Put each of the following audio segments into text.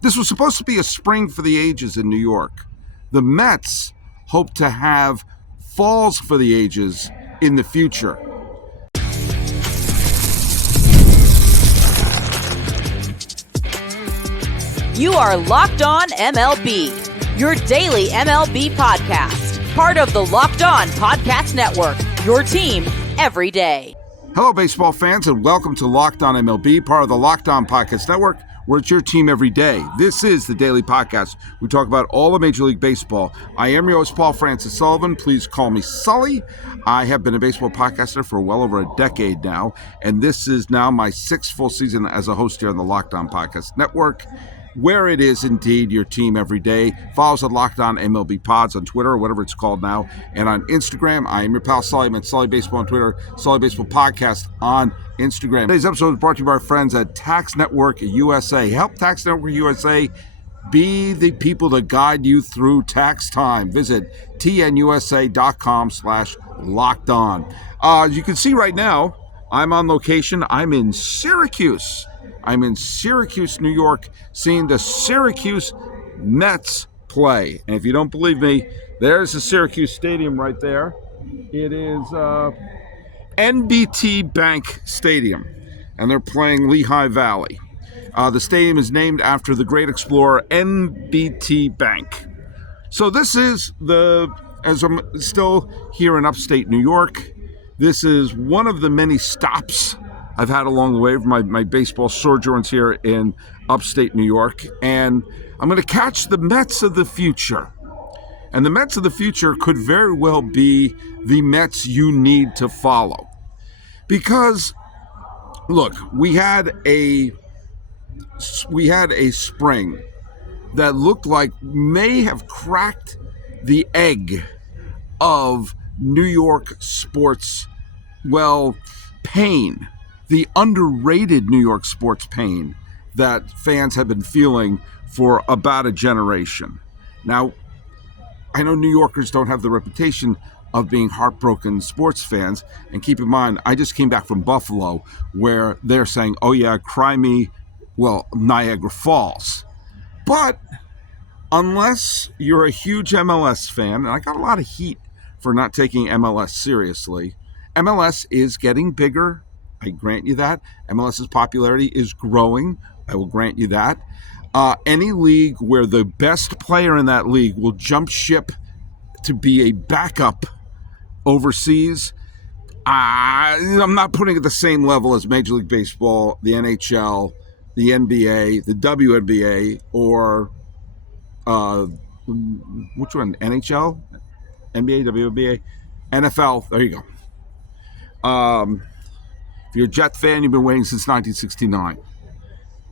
This was supposed to be a spring for the ages in New York. The Mets hope to have falls for the ages in the future. You are Locked On MLB, your daily MLB podcast. Part of the Locked On Podcast Network, your team every day. Hello, baseball fans, and welcome to Locked On MLB, part of the Locked On Podcast Network, where it's your team every day. This is the daily podcast. We talk about all of Major League Baseball. I am your host, Paul Francis Sullivan. Please call me Sully. I have been a baseball podcaster for well over a decade now, and this is now my sixth full season as a host here on the Locked On Podcast Network, where it is indeed your team every day. Follow us at Locked On MLB Pods on Twitter, or whatever it's called now. And on Instagram, I am your pal Sully. I'm at Sully Baseball on Twitter, Sully Baseball Podcast on Instagram. Today's episode is brought to you by our friends at Tax Network USA. Help Tax Network USA be the people to guide you through tax time. Visit tnusa.com/lockedon. As you can see right now, I'm on location. I'm in Syracuse. New York, seeing the Syracuse Mets play. And if you don't believe me, there's the Syracuse Stadium right there. It is NBT Bank Stadium, and they're playing Lehigh Valley. The stadium is named after the great explorer NBT Bank. So this is as I'm still here in upstate New York, this is one of the many stops I've had along the way of my baseball sojourns here in upstate New York. And I'm going to catch the Mets of the future. And the Mets of the future could very well be the Mets you need to follow. Because, look, we had a spring that looked like may have cracked the egg of New York sports, pain. The underrated New York sports pain that fans have been feeling for about a generation. Now, I know New Yorkers don't have the reputation of being heartbroken sports fans. And keep in mind, I just came back from Buffalo, where they're saying, oh yeah, cry me, Niagara Falls. But unless you're a huge MLS fan, and I got a lot of heat for not taking MLS seriously, MLS is getting bigger. I grant you that. MLS's popularity is growing. I will grant you that. Any league where the best player in that league will jump ship to be a backup overseas, I'm not putting it at the same level as Major League Baseball, the NHL, the NBA, the WNBA, or which one? NHL? NBA, WNBA, NFL. There you go. If you're a Jet fan, you've been waiting since 1969.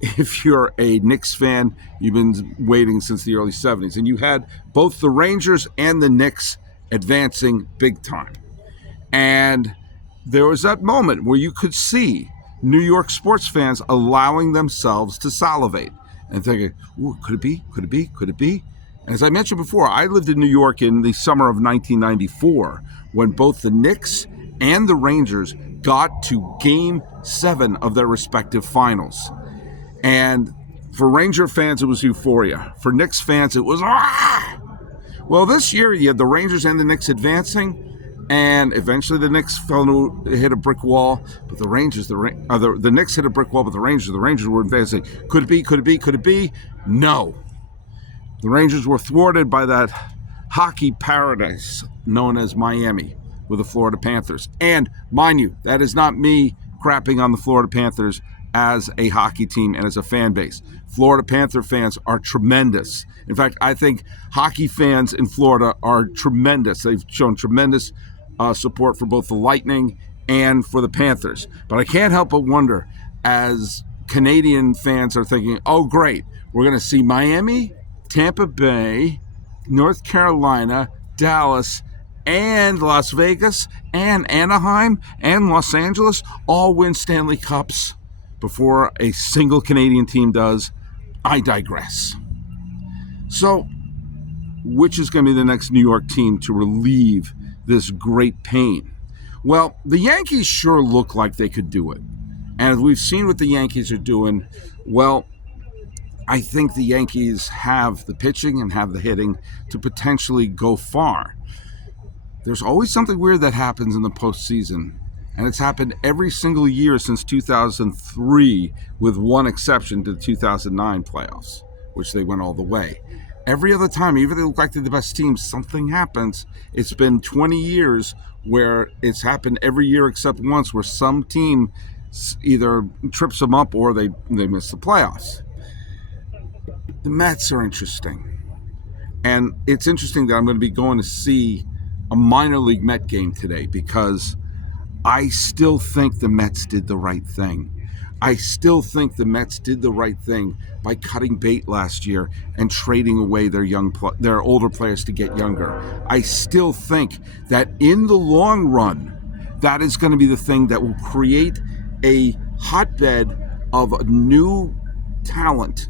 If you're a Knicks fan, you've been waiting since the early 70s. And you had both the Rangers and the Knicks advancing big time. And there was that moment where you could see New York sports fans allowing themselves to salivate and thinking, ooh, could it be? Could it be? Could it be? And as I mentioned before, I lived in New York in the summer of 1994 when both the Knicks and the Rangers got to Game 7 of their respective finals. And for Ranger fans, it was euphoria. For Knicks fans, it was, ah! Well, this year, you had the Rangers and the Knicks advancing, and eventually the Knicks hit a brick wall, but the Knicks hit a brick wall, but the Rangers were advancing. Could it be? Could it be? Could it be? No. The Rangers were thwarted by that hockey paradise known as Miami, with the Florida Panthers. And mind you, that is not me crapping on the Florida Panthers as a hockey team and as a fan base. Florida Panther fans are tremendous. In fact, I think hockey fans in Florida are tremendous. They've shown tremendous support for both the Lightning and for the Panthers. But I can't help but wonder, as Canadian fans are thinking, oh great, we're going to see Miami, Tampa Bay, North Carolina, Dallas, and Las Vegas, and Anaheim, and Los Angeles all win Stanley Cups before a single Canadian team does. I digress. So, which is going to be the next New York team to relieve this great pain? Well, the Yankees sure look like they could do it. And as we've seen what the Yankees are doing, well, I think the Yankees have the pitching and have the hitting to potentially go far. There's always something weird that happens in the postseason, and it's happened every single year since 2003, with one exception to the 2009 playoffs, which they went all the way. Every other time, even if they look like they're the best team, something happens. It's been 20 years where it's happened every year except once, where some team either trips them up or they miss the playoffs. The Mets are interesting. And it's interesting that I'm going to be going to see a minor league Met game today, because I still think the Mets did the right thing. I still think the Mets did the right thing by cutting bait last year and trading away their older players to get younger. I still think that in the long run, that is going to be the thing that will create a hotbed of new talent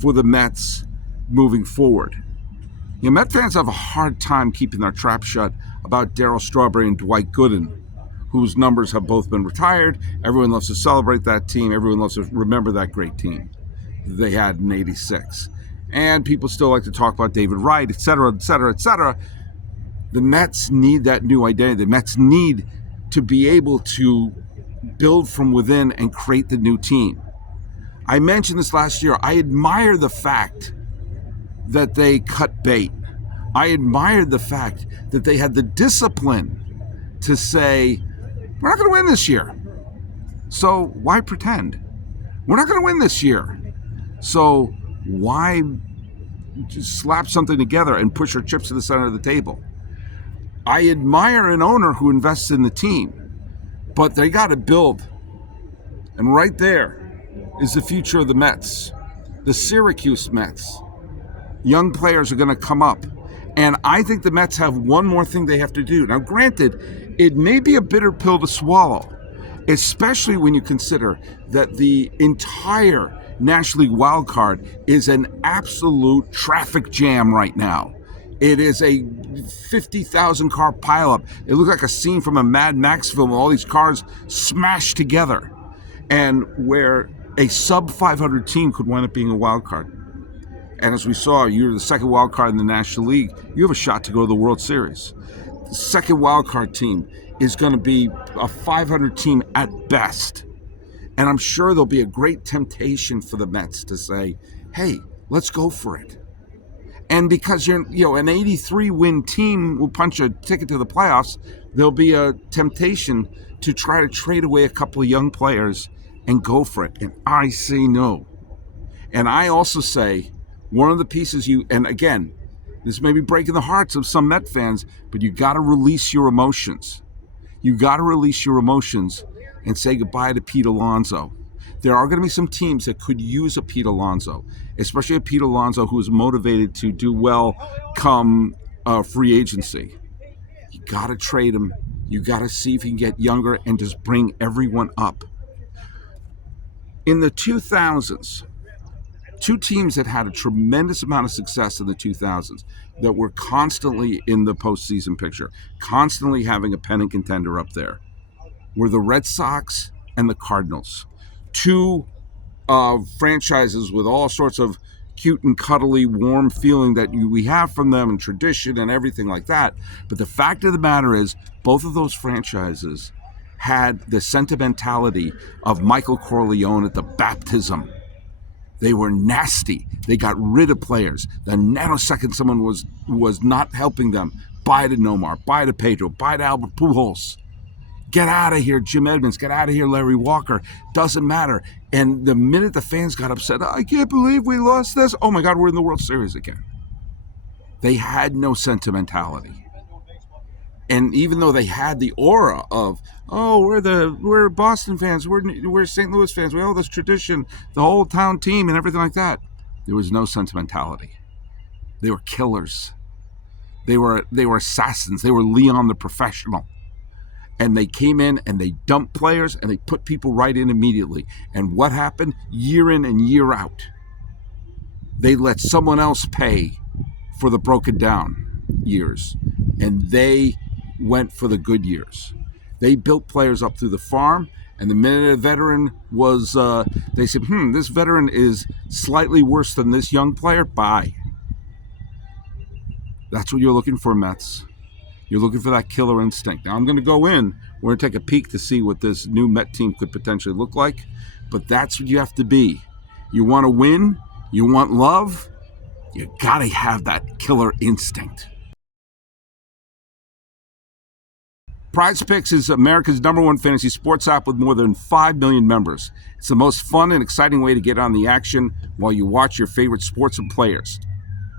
for the Mets moving forward. You know, Met fans have a hard time keeping their trap shut about Darryl Strawberry and Dwight Gooden, whose numbers have both been retired. Everyone loves to celebrate that team. Everyone loves to remember that great team they had in '86. And people still like to talk about David Wright, et cetera, et cetera, et cetera. The Mets need that new identity. The Mets need to be able to build from within and create the new team. I mentioned this last year. I admire the fact that they cut bait. I admired the fact that they had the discipline to say, we're not going to win this year, so why pretend? We're not going to win this year, so why just slap something together and push our chips to the center of the table? I admire an owner who invests in the team, but they got to build. And right there is the future of the Mets, the Syracuse Mets. Young players are going to come up. And I think the Mets have one more thing they have to do. Now, granted, it may be a bitter pill to swallow, especially when you consider that the entire National League wild card is an absolute traffic jam right now. It is a 50,000 car pileup. It looks like a scene from a Mad Max film with all these cars smashed together, and where a sub 500 team could wind up being a wild card. And as we saw, you're the second wild card in the National League. You have a shot to go to the World Series. The second wild card team is going to be a 500 team at best. And I'm sure there'll be a great temptation for the Mets to say, hey, let's go for it. And because you're an 83 win team will punch a ticket to the playoffs, there'll be a temptation to try to trade away a couple of young players and go for it. And I say no. And I also say, one of the pieces and again, this may be breaking the hearts of some Met fans, but you got to release your emotions. You got to release your emotions and say goodbye to Pete Alonso. There are going to be some teams that could use a Pete Alonso, especially a Pete Alonso who is motivated to do well come free agency. You got to trade him. You got to see if he can get younger and just bring everyone up. In the 2000s, two teams that had a tremendous amount of success in the 2000s that were constantly in the postseason picture, constantly having a pennant contender up there, were the Red Sox and the Cardinals. Two franchises with all sorts of cute and cuddly, warm feeling that we have from them and tradition and everything like that. But the fact of the matter is, both of those franchises had the sentimentality of Michael Corleone at the baptism. They were nasty. They got rid of players. The nanosecond someone was not helping them, bye to Nomar, bye to Pedro, bye to Albert Pujols. Get out of here, Jim Edmonds. Get out of here, Larry Walker. Doesn't matter. And the minute the fans got upset, I can't believe we lost this. Oh my God, we're in the World Series again. They had no sentimentality. And even though they had the aura of, oh, we're Boston fans, we're St. Louis fans, we have this tradition, the whole town team and everything like that, there was no sentimentality. They were killers. They were assassins. They were Leon the Professional. And they came in and they dumped players and they put people right in immediately. And what happened? Year in and year out, they let someone else pay for the broken down years. And they went for the good years. They built players up through the farm, And the minute a veteran was, they said, this veteran is slightly worse than this young player, bye. That's what you're looking for, Mets. You're looking for that killer instinct. Now, I'm going to go in. We're going to take a peek to see what this new Met team could potentially look like. But that's what you have to be. You want to win. You want love. You got to have that killer instinct. PrizePicks is America's #1 fantasy sports app with more than 5 million members. It's the most fun and exciting way to get on the action while you watch your favorite sports and players.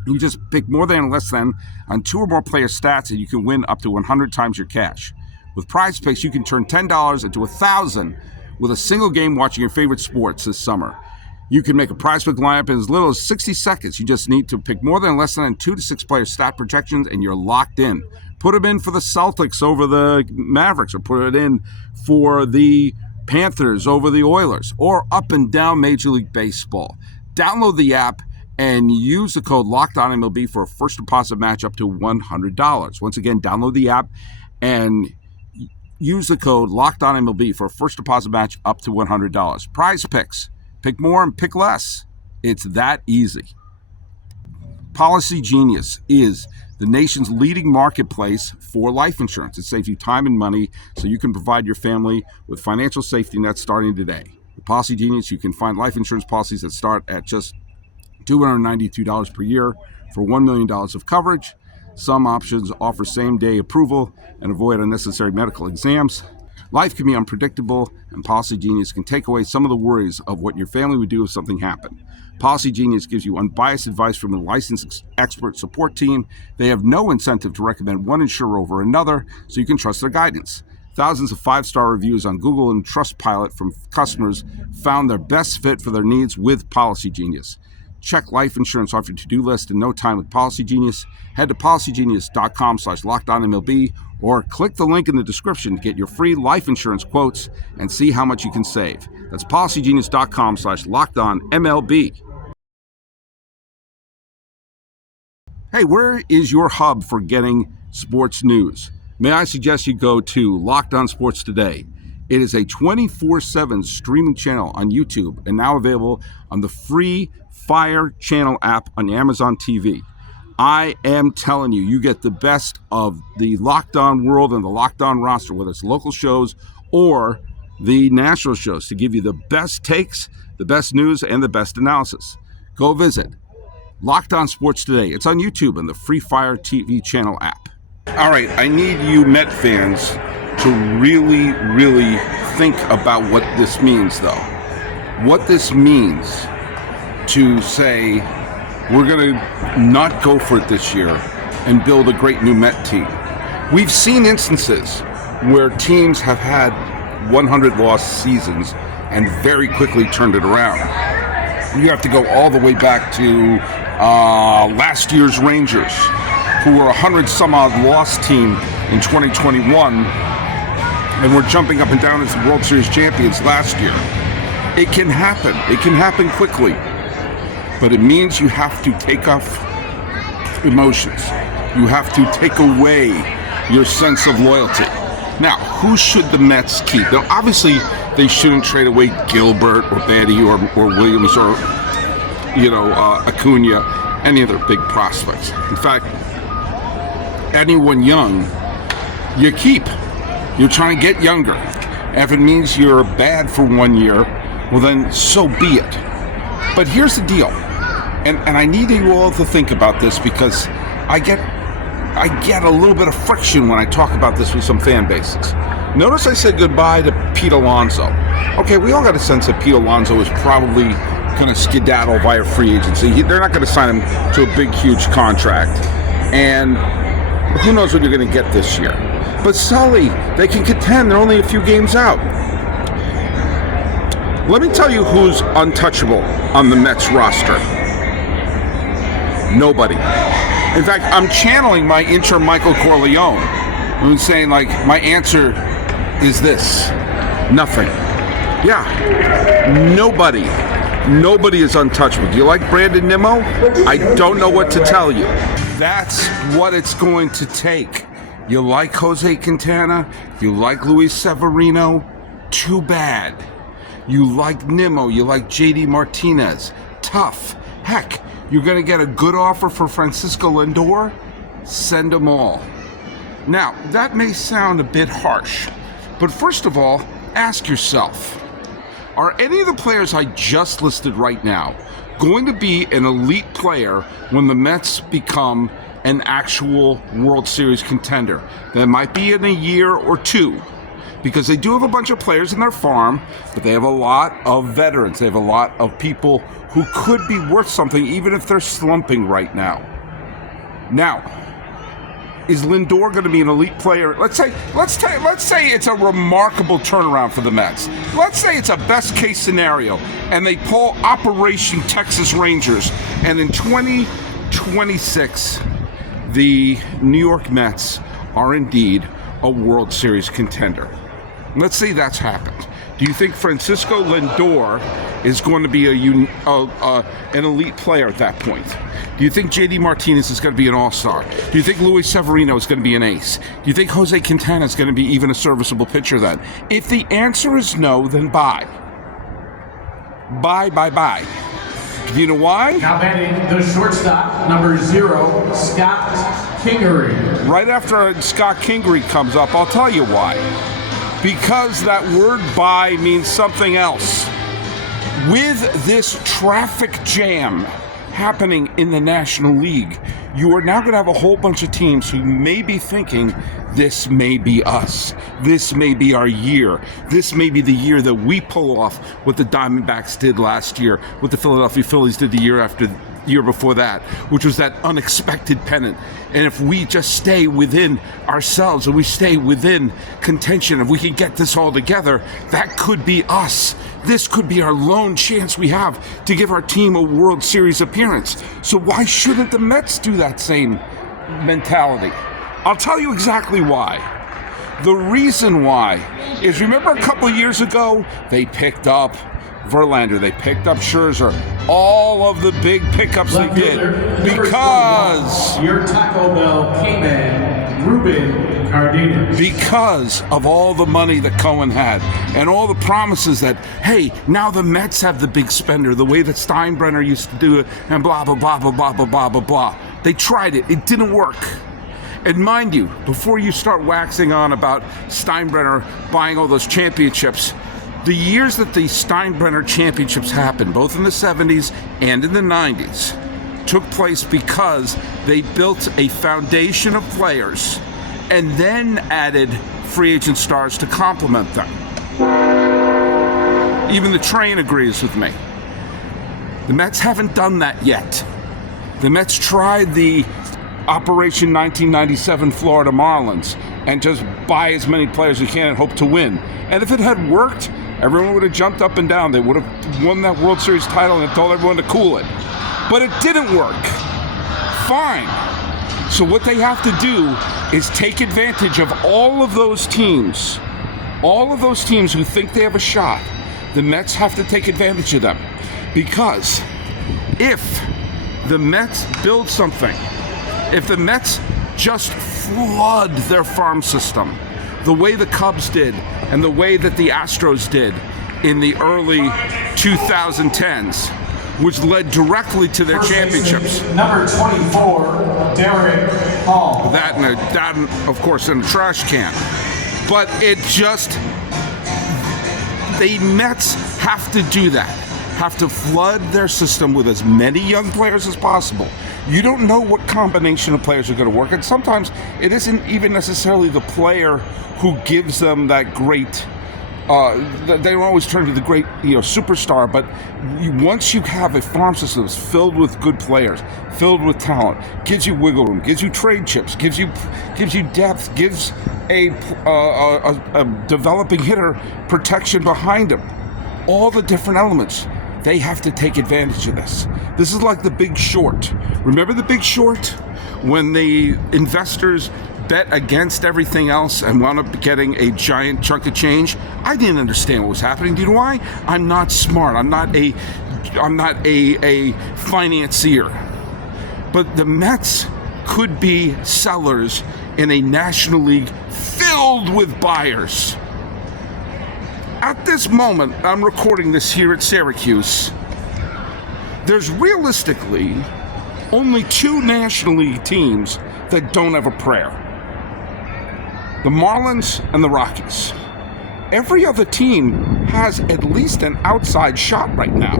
You just pick more than and less than on 2 or more player stats, and you can win up to 100 times your cash. With PrizePicks, you can turn $10 into $1,000 with a single game watching your favorite sports this summer. You can make a PrizePick lineup in as little as 60 seconds. You just need to pick more than and less than 2 to 6 player stat projections, and you're locked in. Put them in for the Celtics over the Mavericks, or put it in for the Panthers over the Oilers, or up and down Major League Baseball. Download the app and use the code LOCKEDONMLB for a first deposit match up to $100. Once again, download the app and use the code LOCKEDONMLB for a first deposit match up to $100. PrizePicks. Pick more and pick less. It's that easy. Policygenius is the nation's leading marketplace for life insurance. It saves you time and money so you can provide your family with financial safety nets starting today. With Policygenius, you can find life insurance policies that start at just $292 per year for $1 million of coverage. Some options offer same-day approval and avoid unnecessary medical exams. Life can be unpredictable, and Policygenius can take away some of the worries of what your family would do if something happened. Policygenius gives you unbiased advice from a licensed expert support team. They have no incentive to recommend one insurer over another, so you can trust their guidance. Thousands of 5-star reviews on Google and Trustpilot from customers found their best fit for their needs with Policygenius. Check life insurance off your to-do list in no time with Policygenius. Head to policygenius.com/LockedOnMLB or click the link in the description to get your free life insurance quotes and see how much you can save. That's policygenius.com/LockedOnMLB. Hey, where is your hub for getting sports news? May I suggest you go to Locked On Sports Today. It is a 24/7 streaming channel on YouTube and now available on the free Fire channel app on Amazon TV. I am telling you, you get the best of the Locked On world and the Locked On roster, whether it's local shows or the national shows, to give you the best takes, the best news, and the best analysis. Go visit Locked On Sports Today. It's on YouTube and the Free Fire TV channel app. All right, I need you Met fans to really, really think about what this means, though. What this means to say, we're going to not go for it this year and build a great new Met team. We've seen instances where teams have had 100-loss seasons and very quickly turned it around. You have to go all the way back to last year's Rangers, who were a 100-some-odd loss team in 2021 and were jumping up and down as the World Series champions last year. It can happen. It can happen quickly. But it means you have to take off emotions. You have to take away your sense of loyalty. Now, who should the Mets keep? Now, obviously, they shouldn't trade away Gilbert or Betty or Williams or, Acuna, any of their big prospects. In fact, anyone young, you keep. You're trying to get younger. If it means you're bad for 1 year, well then, so be it. But here's the deal. And I need you all to think about this because I get a little bit of friction when I talk about this with some fan bases. Notice I said goodbye to Pete Alonso. Okay, we all got a sense that Pete Alonso is probably going to skedaddle via free agency. They're not going to sign him to a big, huge contract. And who knows what you're going to get this year. But Sully, they can contend. They're only a few games out. Let me tell you who's untouchable on the Mets roster. Nobody. In fact, I'm channeling my inner Michael Corleone. I'm saying, my answer is this. Nothing. Yeah. Nobody. Nobody is untouchable. Do you like Brandon Nimmo? I don't know what to tell you. That's what it's going to take. You like Jose Quintana? You like Luis Severino? Too bad. You like Nimmo, you like JD Martinez. Tough. Heck, you're going to get a good offer for Francisco Lindor? Send them all. Now, that may sound a bit harsh, but first of all, ask yourself, are any of the players I just listed right now going to be an elite player when the Mets become an actual World Series contender? That might be in a year or two, because they do have a bunch of players in their farm, but they have a lot of veterans. They have a lot of people who could be worth something even if they're slumping right now. Now, is Lindor going to be an elite player? Let's say it's a remarkable turnaround for the Mets. Let's say it's a best case scenario and they pull Operation Texas Rangers, and in 2026 the New York Mets are indeed a World Series contender. Let's say that's happened. Do you think Francisco Lindor is going to be an elite player at that point? Do you think JD Martinez is going to be an all-star? Do you think Luis Severino is going to be an ace? Do you think Jose Quintana is going to be even a serviceable pitcher then? If the answer is no, then bye. Bye. Do you know why? Now batting the shortstop, number 0, Scott Kingery. Right after Scott Kingery comes up, I'll tell you why. Because that word bye means something else. With this traffic jam happening in the National League, you are now going to have a whole bunch of teams who may be thinking, this may be us. This may be our year. This may be the year that we pull off what the Diamondbacks did last year, what the Philadelphia Phillies did the year before that, which was that unexpected pennant. And if we just stay within ourselves and we stay within contention, if we can get this all together, that could be us. This could be our lone chance we have to give our team a World Series appearance. So why shouldn't the Mets do that same mentality? I'll tell you exactly why. The reason why is, remember a couple of years ago, they picked up Verlander, they picked up Scherzer, all of the big pickups they did because your Taco Bell Cayman Ruben Cardenas. Because of all the money that Cohen had and all the promises that, hey, now the Mets have the big spender, the way that Steinbrenner used to do it, and blah, blah, blah, blah, blah, blah, blah, blah, blah. They tried it. It didn't work. And mind you, before you start waxing on about Steinbrenner buying all those championships, the years that the Steinbrenner championships happened, both in the 70s and in the 90s, took place because they built a foundation of players and then added free agent stars to complement them. Even the train agrees with me. The Mets haven't done that yet. The Mets tried the Operation 1997 Florida Marlins and just buy as many players as you can and hope to win. And if it had worked, everyone would have jumped up and down. They would have won that World Series title and told everyone to cool it. But it didn't work. Fine. So what they have to do is take advantage of all of those teams who think they have a shot. The Mets have to take advantage of them. Because if the Mets build something, if the Mets just flood their farm system the way the Cubs did and the way that the Astros did in the early 2010s, which led directly to their championships. Number 24, Derek Hall. That, of course, in a trash can. But it just, the Mets have to do that. Have to flood their system with as many young players as possible. You don't know what combination of players are going to work, and sometimes it isn't even necessarily the player who gives them that great. They don't always turn to the great, superstar. But once you have a farm system that's filled with good players, filled with talent, gives you wiggle room, gives you trade chips, gives you depth, gives a developing hitter protection behind him. All the different elements. They have to take advantage of this. This is like The Big Short. Remember The Big Short? When the investors bet against everything else and wound up getting a giant chunk of change? I didn't understand what was happening. Do you know why? I'm not smart. I'm not a financier. But the Mets could be sellers in a National League filled with buyers. at this moment, I'm recording this here at Syracuse, there's realistically only 2 National League teams that don't have a prayer. The Marlins and the Rockies. Every other team has at least an outside shot right now.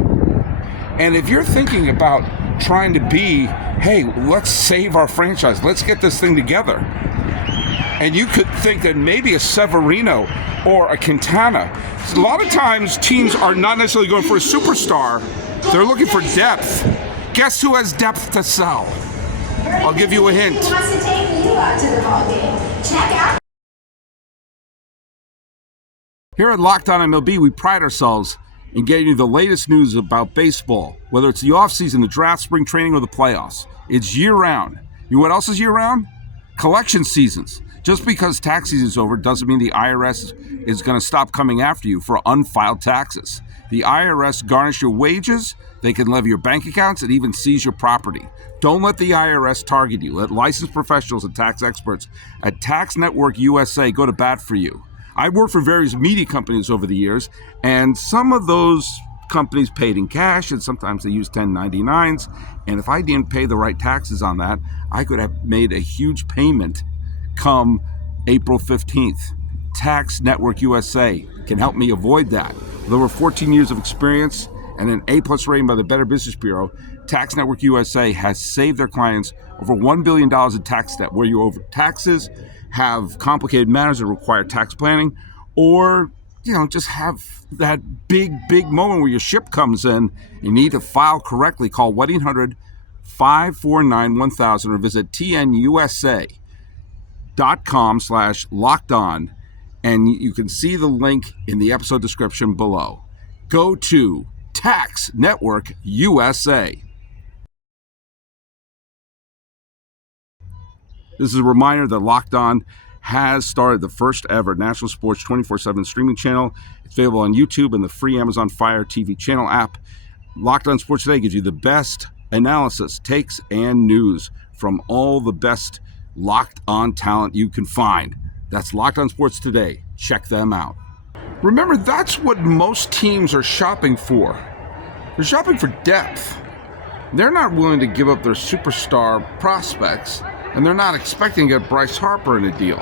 And if you're thinking about trying to be, hey, let's save our franchise, let's get this thing together, and you could think that maybe a Severino or a Quintana. A lot of times teams are not necessarily going for a superstar. They're looking for depth. Guess who has depth to sell? I'll give you a hint. He wants to take you out to the ball game. Check out. Here at Locked On MLB, we pride ourselves in getting you the latest news about baseball, whether it's the offseason, the draft, spring training, or the playoffs. It's year-round. You know what else is year-round? Collection seasons. Just because tax season is over doesn't mean the IRS is going to stop coming after you for unfiled taxes. The IRS garnish your wages, they can levy your bank accounts, and even seize your property. Don't let the IRS target you. Let licensed professionals and tax experts at Tax Network USA go to bat for you. I've worked for various media companies over the years, and some of those companies paid in cash, and sometimes they use 1099s. And if I didn't pay the right taxes on that, I could have made a huge payment come April 15th. Tax Network USA can help me avoid that. With over 14 years of experience and an A+ rating by the Better Business Bureau, Tax Network USA has saved their clients over $1 billion in tax debt, where you owe taxes, have complicated matters that require tax planning, or just have that big moment where your ship comes in and you need to file correctly. Call 1-800-549-1000 or visit tnusa.com/lockedon, and you can see the link in the episode description below. Go to Tax Network USA. This is a reminder that Locked On has started the first ever national sports 24/7 streaming channel. It's available on YouTube and the free Amazon Fire TV channel app. Locked On Sports Today gives you the best analysis, takes, and news from all the best Locked On talent you can find. That's Locked On Sports Today. Check them out. Remember, that's what most teams are shopping for. They're shopping for depth. They're not willing to give up their superstar prospects, and they're not expecting to get Bryce Harper in a deal.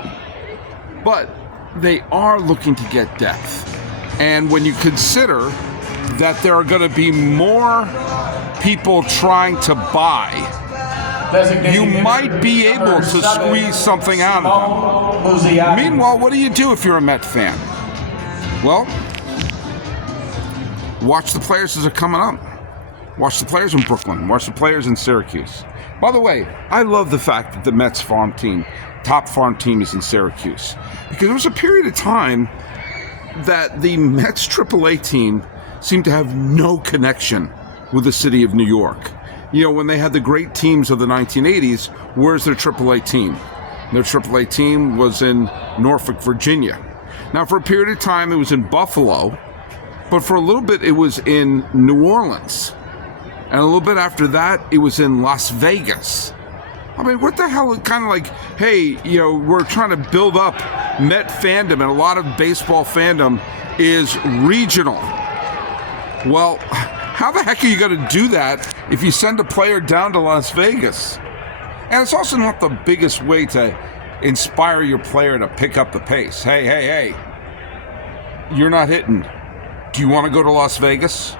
But they are looking to get depth. And when you consider that there are going to be more people trying to buy, you might be able to squeeze something out of them. Meanwhile, what do you do if you're a Met fan? Well, watch the players as they're coming up. Watch the players in Brooklyn. Watch the players in Syracuse. By the way, I love the fact that the Mets farm team, top farm team, is in Syracuse. Because there was a period of time that the Mets AAA team seemed to have no connection with the city of New York. When they had the great teams of the 1980s, where's their AAA team? Their AAA team was in Norfolk, Virginia. Now, for a period of time, it was in Buffalo, but for a little bit, it was in New Orleans. And a little bit after that, it was in Las Vegas. I mean, what the hell? Kind of like, hey, we're trying to build up Met fandom, and a lot of baseball fandom is regional. Well, how the heck are you going to do that if you send a player down to Las Vegas? And it's also not the biggest way to inspire your player to pick up the pace. Hey, you're not hitting. Do you want to go to Las Vegas?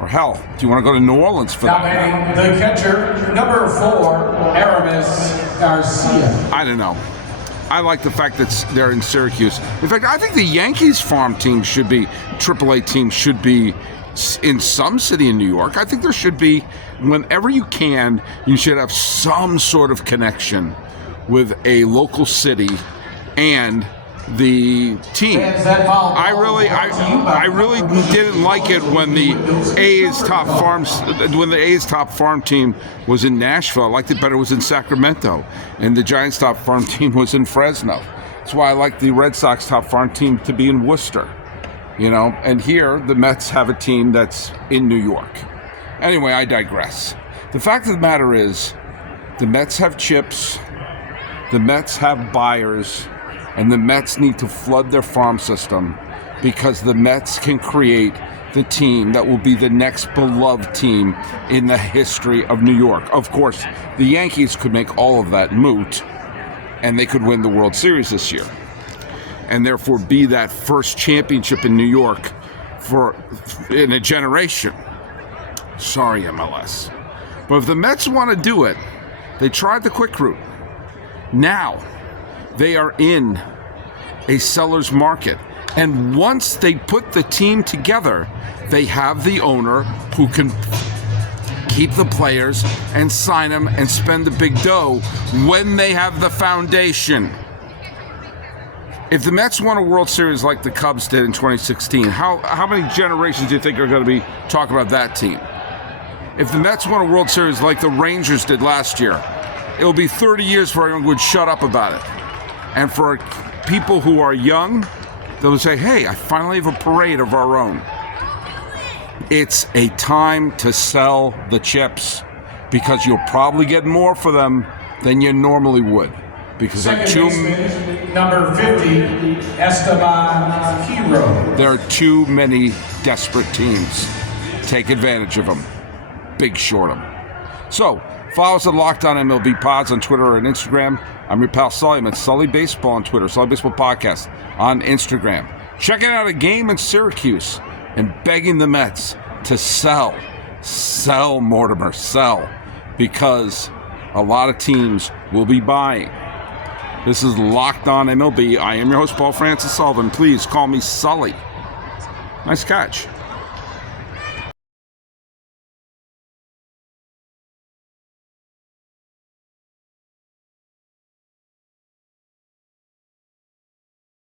Or hell, do you want to go to New Orleans for that? Now the catcher, number 4, Aramis Garcia. I don't know. I like the fact that they're in Syracuse. In fact, I think the Yankees farm team should be, AAA team should be in some city in New York. I think there should be, whenever you can, you should have some sort of connection with a local city and the team. I really didn't like it when the A's top farm team was in Nashville. I liked it better it was in Sacramento, and the Giants top farm team was in Fresno. That's why I like the Red Sox top farm team to be in Worcester. And here the Mets have a team that's in New York. Anyway, I digress. The fact of the matter is, the Mets have chips, the Mets have buyers, and the Mets need to flood their farm system because the Mets can create the team that will be the next beloved team in the history of New York. Of course, the Yankees could make all of that moot, and they could win the World Series this year, and therefore be that first championship in New York in a generation. Sorry, MLS. But if the Mets want to do it, they tried the quick route. Now, they are in a seller's market. And once they put the team together, they have the owner who can keep the players and sign them and spend the big dough when they have the foundation. If the Mets won a World Series like the Cubs did in 2016, how many generations do you think are going to be talking about that team? If the Mets won a World Series like the Rangers did last year, it will be 30 years before anyone would shut up about it. And for people who are young, they'll say, hey, I finally have a parade of our own. It's a time to sell the chips because you'll probably get more for them than you normally would. Because Second baseman, number 50, Esteban Hero. There are too many desperate teams. Take advantage of them. Big short them. So, follow us at Locked On MLB Pods on Twitter and Instagram. I'm your pal Sully. I'm at Sully Baseball on Twitter, Sully Baseball Podcast on Instagram. Checking out a game in Syracuse and begging the Mets to sell. Sell, Mortimer, sell. Because a lot of teams will be buying. This is Locked On MLB. I am your host, Paul Francis Sullivan. Please call me Sully. Nice catch.